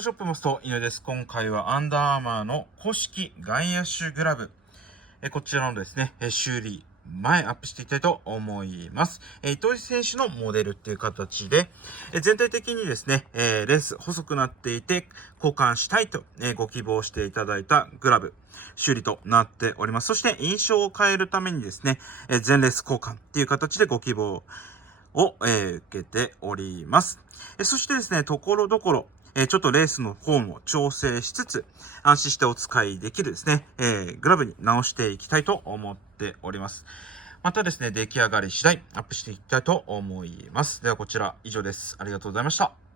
ショップモスト井上です。今回はアンダーアーマーの公式外野手グラブ、こちらのですね、修理前アップしていきたいと思います。糸井選手のモデルっていう形で、全体的にですね、レース細くなっていて交換したいと、ご希望していただいたグラブ、修理となっております。そして印象を変えるためにですね、全レース交換っていう形でご希望を、受けております。そしてですね、ところどころ、ちょっとレースの方も調整しつつ、安心してお使いできるですね、グラブに直していきたいと思っております。またですね、出来上がり次第アップしていきたいと思います。ではこちら以上です。ありがとうございました。